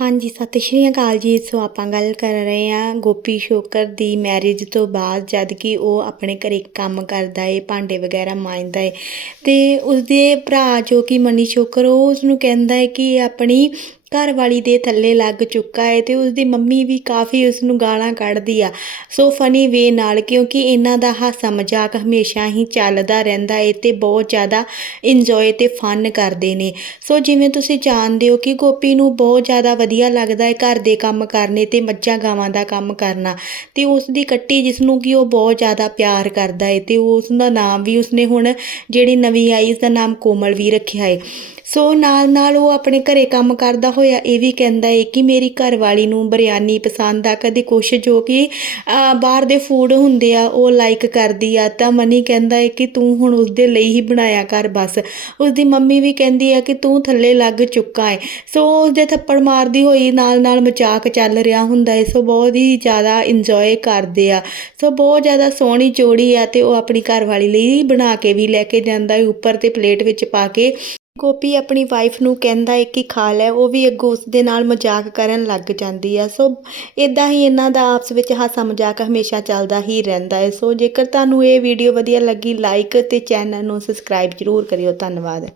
ਹਾਂਜੀ, ਸਤਿ ਸ਼੍ਰੀ ਅਕਾਲ ਜੀ। ਸੋ ਆਪਾਂ ਗੱਲ ਕਰ ਰਹੇ ਹਾਂ ਗੋਪੀ ਸ਼ੋਕਰ ਦੀ ਮੈਰਿਜ ਤੋਂ ਬਾਅਦ, ਜਦ ਕਿ ਉਹ ਆਪਣੇ ਘਰੇ ਕੰਮ ਕਰਦਾ ਏ, ਭਾਂਡੇ ਵਗੈਰਾ ਮਾਂਜਦਾ ਏ। ਤੇ ਉਸਦੇ ਭਰਾ ਜੋ ਕਿ ਮਨੀ ਸ਼ੋਕਰ, ਉਹ ਉਸਨੂੰ ਕਹਿੰਦਾ ਹੈ ਕਿ ਆਪਣੀ ਘਰਵਾਲੀ ਦੇ ਥੱਲੇ ਲੱਗ ਚੁੱਕਾ ਹੈ ਤੇ ਉਸਦੀ ਮੰਮੀ ਵੀ ਕਾਫੀ ਉਸ ਨੂੰ ਗਾਲਾਂ ਕੱਢਦੀ ਆ। ਸੋ ਫਨੀ ਵੇ ਨਾਲ ਕਿਉਂਕਿ ਇਹਨਾਂ ਦਾ ਹਾਸਾ ਮਜ਼ਾਕ ਹਮੇਸ਼ਾ ਹੀ ਚੱਲਦਾ ਰਹਿੰਦਾ ਏ ਤੇ ਬਹੁਤ ਜ਼ਿਆਦਾ ਇੰਜੋਏ ਤੇ ਫਨ ਕਰਦੇ ਨੇ। ਸੋ ਜਿਵੇਂ ਤੁਸੀਂ ਜਾਣਦੇ ਹੋ ਕਿ ਗੋਪੀ ਨੂੰ ਬਹੁਤ ਜ਼ਿਆਦਾ ਵਧੀਆ ਲੱਗਦਾ ਹੈ ਘਰ ਦੇ ਕੰਮ ਕਰਨੇ ਤੇ ਮੱਝਾਂ ਗਾਵਾਂ ਦਾ ਕੰਮ ਕਰਨਾ ਤੇ ਉਸ ਦੀ ਕੱਟੀ ਜਿਸ ਨੂੰ ਕਿ ਉਹ ਬਹੁਤ ਜ਼ਿਆਦਾ ਪਿਆਰ ਕਰਦਾ ਹੈ ਤੇ ਉਸ ਦਾ ਨਾਮ ਵੀ ਉਸਨੇ ਹੁਣ ਜਿਹੜੀ ਨਵੀਂ ਆਈ ਉਸ ਦਾ ਨਾਮ ਕੋਮਲ ਵੀ ਰੱਖਿਆ ਹੈ ਸੋ ਨਾਲ ਨਾਲ ਉਹ ਆਪਣੇ ਘਰੇ ਕੰਮ ਕਰਦਾ ਹੋਇਆ ਇਹ ਵੀ ਕਹਿੰਦਾ ਹੈ ਕਿ ਮੇਰੀ ਘਰ ਵਾਲੀ ਨੂੰ ਬਿਰਿਆਨੀ ਪਸੰਦ ਆ, ਕਦੇ ਕੁਛ ਜੋ ਕਿ ਬਾਹਰ ਦੇ ਫੂਡ ਹੁੰਦੇ ਆ, ਉਹ ਲਾਈਕ ਕਰਦੀ ਆ। ਤਾਂ ਮਨੀ ਕਹਿੰਦਾ ਹੈ ਕਿ ਤੂੰ ਹੁਣ ਉਸਦੇ ਲਈ ਹੀ ਬਣਾਇਆ ਕਰ ਬਸ। ਉਸਦੀ ਮੰਮੀ ਵੀ ਕਹਿੰਦੀ ਆ ਕਿ ਤੂੰ ਥੱਲੇ ਲੱਗ ਚੁੱਕਾ ਹੈ ਸੋ ਉਸਦੇ ਥੱਪੜ ਮਾਰਦੀ ਹੋਈ ਨਾਲ ਨਾਲ ਮਜ਼ਾਕ ਚੱਲ ਰਿਹਾ ਹੁੰਦਾ ਹੈ ਸੋ ਬਹੁਤ ਹੀ ਜ਼ਿਆਦਾ ਇੰਜੋਏ ਕਰਦੇ ਆ। ਸੋ ਬਹੁਤ ਜ਼ਿਆਦਾ ਸੋਹਣੀ ਜੋੜੀ ਆ ਤੇ ਉਹ ਆਪਣੀ ਘਰ ਵਾਲੀ ਲਈ ਬਣਾ ਕੇ ਵੀ ਲੈ ਕੇ ਜਾਂਦਾ ਹੈ ਉੱਪਰ ਤੇ ਪਲੇਟ ਵਿੱਚ ਪਾ ਕੇ ਗੋਪੀ ਆਪਣੀ ਵਾਈਫ ਨੂੰ ਕਹਿੰਦਾ ਹੈ ਕਿ ਖਾ ਲੈ, ਉਹ ਵੀ ਅੱਗੋਂ ਉਸ ਦੇ ਨਾਲ ਮਜ਼ਾਕ ਕਰਨ ਲੱਗ ਜਾਂਦੀ ਆ। ਸੋ ਇਦਾਂ ਹੀ ਇਹਨਾਂ ਦਾ ਆਪਸ ਵਿੱਚ ਹਾਸਾ ਮਜ਼ਾਕ ਹਮੇਸ਼ਾ ਚੱਲਦਾ ਹੀ ਰਹਿੰਦਾ ਹੈ ਸੋ ਜੇਕਰ ਤੁਹਾਨੂੰ ਇਹ ਵੀਡੀਓ ਵਧੀਆ ਲੱਗੀ ਲਾਈਕ ਤੇ ਚੈਨਲ ਨੂੰ ਸਬਸਕ੍ਰਾਈਬ ਜ਼ਰੂਰ ਕਰਿਓ। ਧੰਨਵਾਦ।